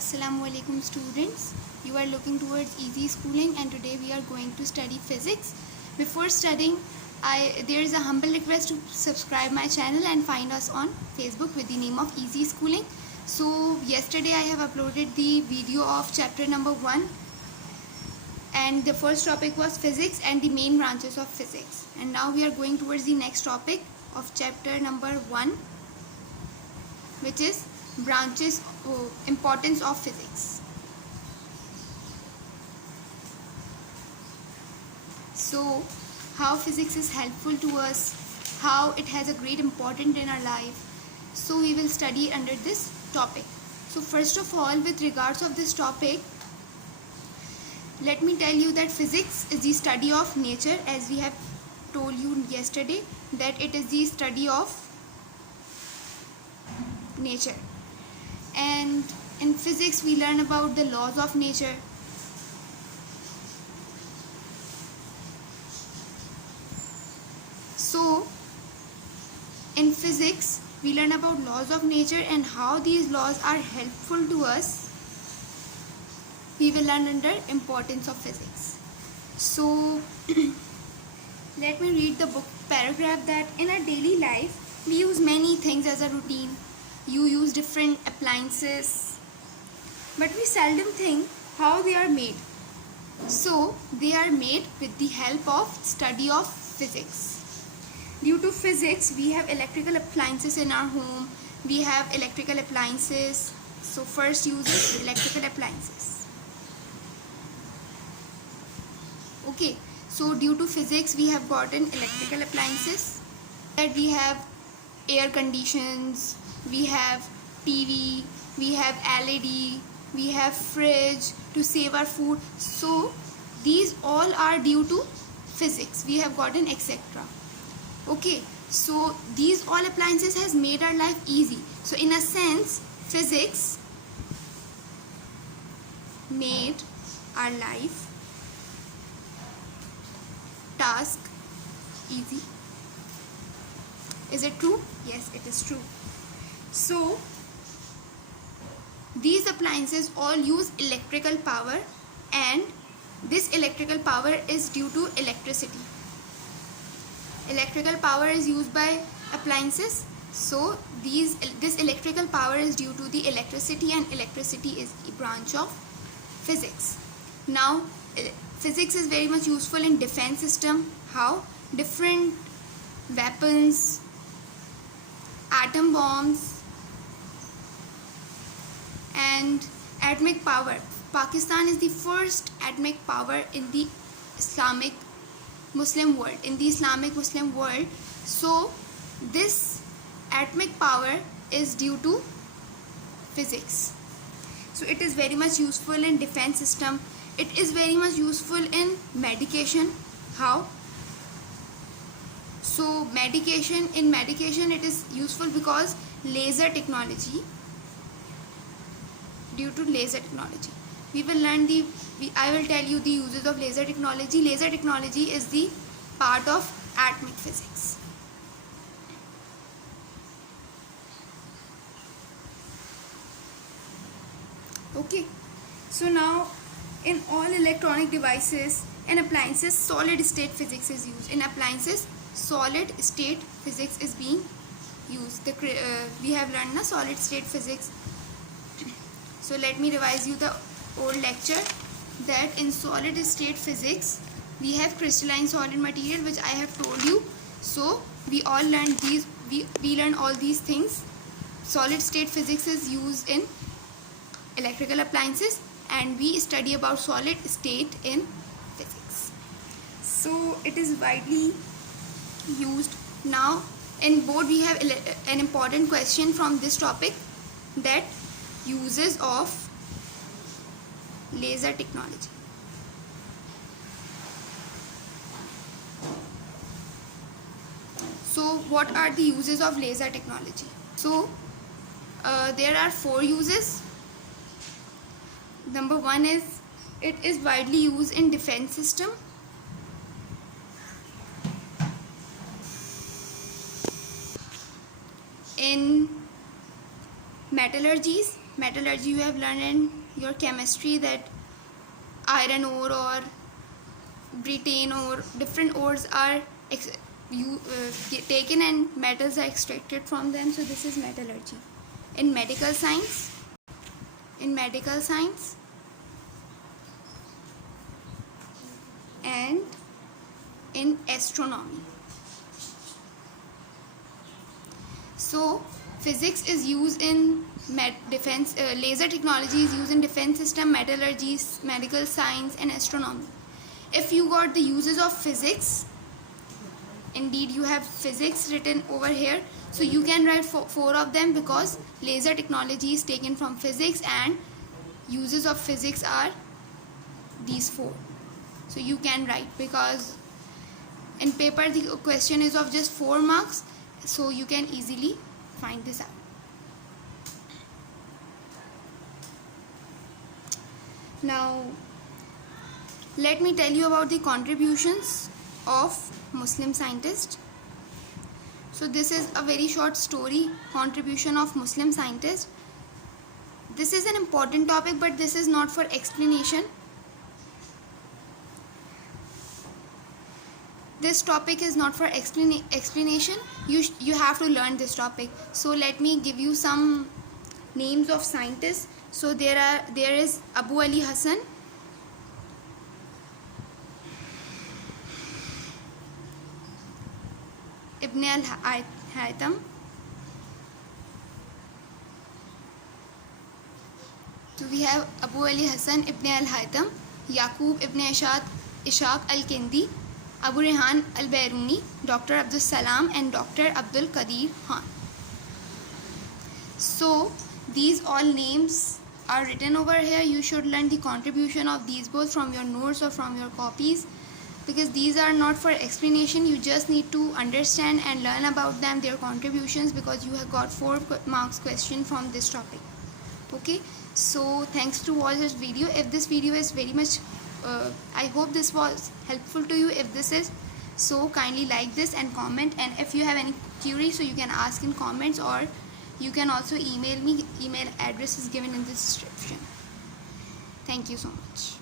Assalamu alaikum students. You are looking towards easy schooling and today we are going to study physics. Before studying, there is a humble request to subscribe my channel and find us on Facebook with the name of Easy Schooling. So yesterday I have uploaded the video of chapter number 1 and the first topic was physics and the main branches of physics. And now we are going towards the next topic of chapter number 1, which is branches importance of physics. So how physics is helpful to us, how it has a great importance in our life. So we will study under this topic. So first of all, with regards of this topic, let me tell you that physics is the study of nature, as we have told you yesterday that it is the study of nature. And in physics we learn about the laws of nature. So in physics we learn about laws of nature and how these laws are helpful to us. We will learn under importance of physics. So let me read the book paragraph that in our daily life we use many things as a routine. You use different appliances, but we seldom think how they are made. So they are made with the help of study of physics. Due to physics, we have electrical appliances in our home. We have electrical appliances. So first uses electrical appliances. Okay, so due to physics, we have gotten electrical appliances. That we have air conditions, we have TV, we have LED, we have fridge to save our food. So these all are due to physics. We have gotten etc. Okay, so these all appliances has made our life easy. So in a sense, physics made our life task easy. Is it true? Yes, it is true. So these appliances all use electrical power, and this electrical power is due to electricity. Electrical power is used by appliances. So this electrical power is due to the electricity, and electricity is a branch of physics. Now physics is very much useful in defense system. How? Different weapons, atom bombs and atomic power. Pakistan is the first atomic power in the Islamic Muslim world. So this atomic power is due to physics. So it is very much useful in defense system. It is very much useful in medication. How? So in medication it is useful because laser technology. Due to laser technology, we will learn I will tell you the uses of laser technology. Laser technology is the part of atomic physics. Okay, so now in all electronic devices and appliances, solid state physics is used. In appliances, solid state physics is being used. We have learned the solid state physics. So let me revise you the old lecture that in solid state physics we have crystalline solid material, which I have told you. So we all learned these. We learn all these things. Solid state physics is used in electrical appliances, and we study about solid state in physics. So it is widely used. Now in board we have an important question from this topic, that uses of laser technology. So what are the uses of laser technology? So there are 4 uses. Number 1 is it is widely used in defense system. In metallurgies, metallurgy you have learned in your chemistry that iron ore or britane or different ores are taken and metals are extracted from them. So this is metallurgy. In medical science and in astronomy. So physics is used in defense, laser technology is used in defense system, metallurgy, medical science and astronomy. If you got the uses of physics, indeed you have physics written over here, so you can write four of them because laser technology is taken from physics and uses of physics are these four. So you can write, because in paper the question is of just 4 marks, so you can easily find this out. Now let me tell you about the contributions of Muslim scientists. So this is a very short story, contribution of Muslim scientists. This is an important topic, but this is not for explanation. This topic is not for explanation. You have to learn this topic. So let me give you some names of scientists. So there is Abu Ali Hassan, Ibn al-Haytham, so we have Abu Ali Hassan, Ibn al-Haytham, Yaqub Ibn Ishaq al-Kindi, Abu Rehan al-Bairuni, Dr. Abdul Salam and Dr. Abdul Qadir Khan. So these all names are written over here. You should learn the contribution of these both from your notes or from your copies, because these are not for explanation. You just need to understand and learn about them, their contributions, because you have got 4 marks question from this topic. Okay, so thanks to watch this video. If this video is very much I hope this was helpful to you. If this is so, kindly like this and comment, and if you have any query, so you can ask in comments, or you can also email me. Email address is given in the description. Thank you so much.